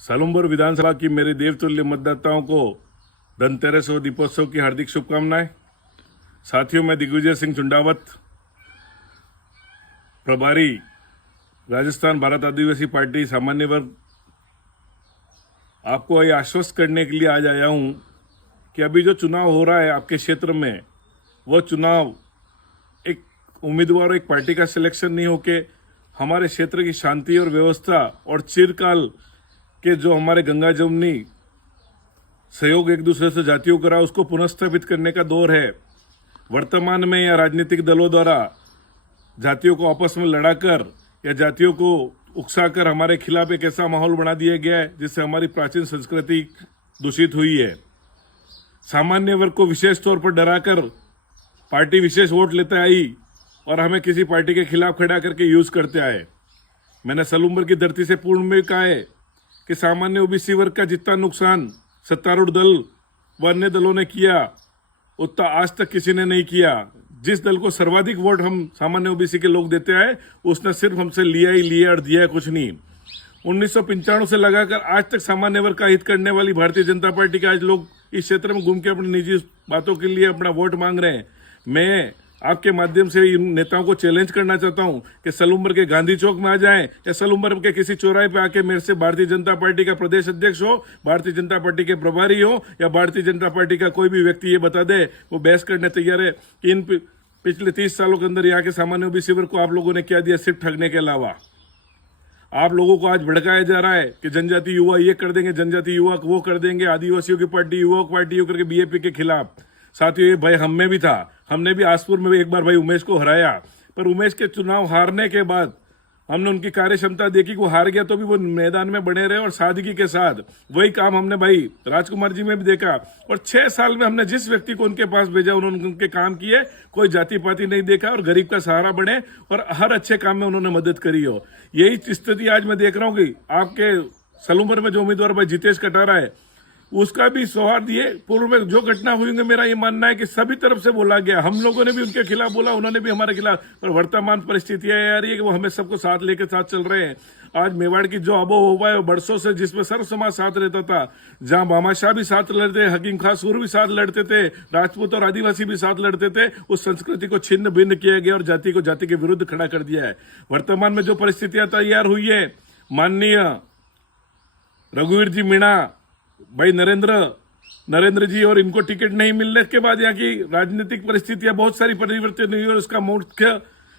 सालुमपुर विधानसभा की मेरे देवतुल्य मतदाताओं को धनतेरस और दीपोत्सव की हार्दिक शुभकामनाएं। साथियों, मैं दिग्विजय सिंह चुंडावत, प्रभारी राजस्थान भारत आदिवासी पार्टी सामान्य वर्ग, आपको ये आश्वस्त करने के लिए आज आया हूं कि अभी जो चुनाव हो रहा है आपके क्षेत्र में, वो चुनाव एक उम्मीदवार और एक पार्टी का सिलेक्शन नहीं होके हमारे क्षेत्र की शांति और व्यवस्था और चिरकाल के जो हमारे गंगा जमुनी सहयोग एक दूसरे से जातियों का रहा उसको पुनर्स्थापित करने का दौर है। वर्तमान में या राजनीतिक दलों द्वारा जातियों को आपस में लड़ाकर या जातियों को उकसाकर हमारे खिलाफ एक ऐसा माहौल बना दिया गया है जिससे हमारी प्राचीन संस्कृति दूषित हुई है। सामान्य वर्ग को विशेष तौर पर डराकर पार्टी विशेष वोट लेते आई और हमें किसी पार्टी के खिलाफ खड़ा करके यूज करते आए। मैंने सालुमपुर की धरती से पूर्ण में कहा है कि सामान्य ओबीसी वर्ग का जितना नुकसान सत्तारूढ़ दल व अन्य दलों ने किया उतना आज तक किसी ने नहीं किया। जिस दल को सर्वाधिक वोट हम सामान्य ओबीसी के लोग देते आए उसने सिर्फ हमसे लिया ही लिया और दिया कुछ नहीं। 1995 से लगाकर आज तक सामान्य वर्ग का हित करने वाली भारतीय जनता पार्टी के आज लोग इस क्षेत्र में घूम के अपनी निजी बातों के लिए अपना वोट मांग रहे हैं। मैं आपके माध्यम से इन नेताओं को चैलेंज करना चाहता हूं कि सालुमपुर के गांधी चौक में आ जाएं या सालुमपुर के किसी चौराहे पे आके मेरे से भारतीय जनता पार्टी का प्रदेश अध्यक्ष हो, भारतीय जनता पार्टी के प्रभारी हो या भारतीय जनता पार्टी का कोई भी व्यक्ति ये बता दे, वो बहस करने तैयार है कि इन पिछले 30 सालों के अंदर यहाँ के सामान्य ओबीसी वर्ग को आप लोगों ने क्या दिया सिर्फ ठगने के अलावा। आप लोगों को आज भड़काया जा रहा है कि जनजाति युवा ये कर देंगे, जनजाति युवा वो कर देंगे, आदिवासियों की पार्टी युवक पार्टी करके बीएपी के खिलाफ। साथियों, ये भाई हम में भी था, हमने भी आसपुर में भी एक बार भाई उमेश को हराया, पर उमेश के चुनाव हारने के बाद हमने उनकी कार्य क्षमता देखी, वो हार गया तो भी वो मैदान में बने रहे और सादगी के साथ वही काम हमने भाई राजकुमार जी में भी देखा। और 6 साल में हमने जिस व्यक्ति को उनके पास भेजा उन्होंने उनके काम किए, कोई जाति पाति नहीं देखा और गरीब का सहारा बने और हर अच्छे काम में उन्होंने मदद करी हो। यही स्थिति आज मैं देख रहा हूँ कि आपके सालुमपुर में जो उम्मीदवार भाई जितेश कटारा है उसका भी सौहार्द ये पूर्व में जो घटना हुई है, मेरा ये मानना है कि सभी तरफ से बोला गया, हम लोगों ने भी उनके खिलाफ बोला, उन्होंने भी हमारे खिलाफ। पर वर्तमान परिस्थितियां आ रही है कि वो हमें सबको साथ लेके साथ चल रहे हैं। आज मेवाड़ की जो आबो हुआ है बरसों से, जिसमें सर्व समाज साथ रहता था, जहां बामाशाह भी साथ लड़ते, हकीम खां सूर भी साथ लड़ते थे, राजपूत और आदिवासी भी साथ लड़ते थे, उस संस्कृति को छिन्न भिन्न किया गया और जाति को जाति के विरुद्ध खड़ा कर दिया है। वर्तमान में जो परिस्थितियां तैयार हुई है, माननीय रघुवीर जी मीणा भाई नरेंद्र जी और इनको टिकट नहीं मिलने के बाद यहाँ की राजनीतिक परिस्थितियां बहुत सारी परिवर्तन हुई और उसका मुख्य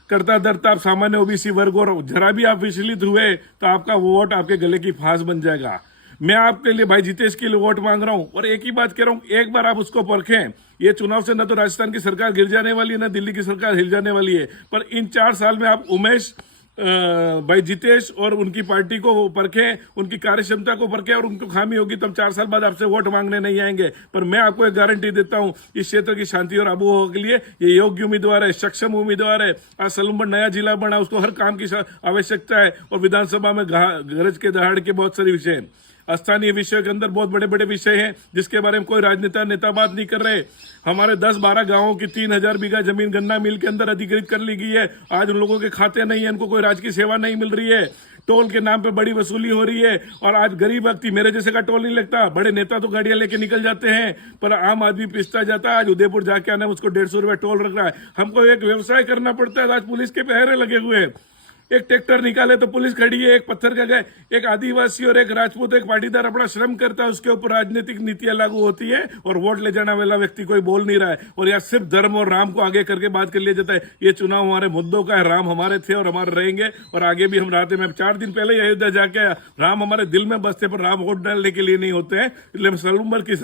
करता धरता सामान्य ओबीसी वर्ग, और जरा भी आप विचलित हुए तो आपका वोट आपके गले की फांस बन जाएगा। मैं आपके लिए भाई जितेश के लिए वोट मांग रहा हूं और एक ही बात कह रहा हूं, एक बार आप उसको परखें। ये चुनाव से न तो राजस्थान की सरकार गिर जाने वाली है, न दिल्ली की सरकार हिल जाने वाली है, पर इन 4 साल में आप उमेश भाई जितेश और उनकी पार्टी को परखें, उनकी कार्य क्षमता को परखें और उनको खामी होगी तब 4 साल बाद आपसे वोट मांगने नहीं आएंगे। पर मैं आपको एक गारंटी देता हूं, इस क्षेत्र की शांति और आबोहवा के लिए ये योग्य उम्मीदवार है, सक्षम उम्मीदवार है। आज सालुमपुर नया जिला बना, उसको हर काम की आवश्यकता है और विधानसभा में गरज के दहाड़ के बहुत सारे विषय हैं। स्थानीय विषय के अंदर बहुत बड़े बड़े विषय हैं जिसके बारे में कोई नेता बात नहीं कर रहे। हमारे 10-12 गांवों की 3000 बीघा जमीन गन्ना मिल के अंदर अधिकृत कर ली गई है। आज उन लोगों के खाते नहीं है, उनको कोई राजकीय सेवा नहीं मिल रही है, टोल के नाम पे बड़ी वसूली हो रही है और आज गरीब व्यक्ति मेरे जैसे का टोल नहीं लगता। बड़े नेता तो गाड़ियां लेके निकल जाते हैं पर आम आदमी पिसता जाता है। आज उदयपुर जाके आना उसको 150 रुपए टोल रख रहा है। हमको एक व्यवसाय करना पड़ता है, आज पुलिस के पहरे लगे हुए हैं। एक ट्रैक्टर निकाले तो पुलिस खड़ी है, एक पत्थर का गए, एक आदिवासी और एक राजपूत एक पाटीदार अपना श्रम करता है, उसके ऊपर राजनीतिक नीतियां लागू होती है और वोट ले जाने वाला व्यक्ति कोई बोल नहीं रहा है और यहाँ सिर्फ धर्म और राम को आगे करके बात कर लिया जाता है। ये चुनाव हमारे मुद्दों का है, राम हमारे थे और हमारे रहेंगे और आगे भी हम रहते। मैं 4 दिन पहले ही अयोध्या जाके राम हमारे दिल में बसते, पर राम वोट डालने के लिए नहीं होते हैं। इसलिए सालुमपुर की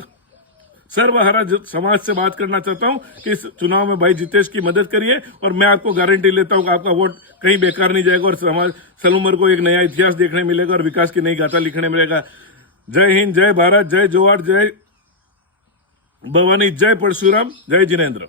सर्वहारा समाज से बात करना चाहता हूं कि इस चुनाव में भाई जितेश की मदद करिए और मैं आपको गारंटी लेता हूं कि आपका वोट कहीं बेकार नहीं जाएगा और समाज सालुमपुर को एक नया इतिहास देखने मिलेगा और विकास की नई गाथा लिखने मिलेगा। जय हिंद, जय भारत, जय जोहार, जय भवानी, जय परशुराम, जय जिनेन्द्र।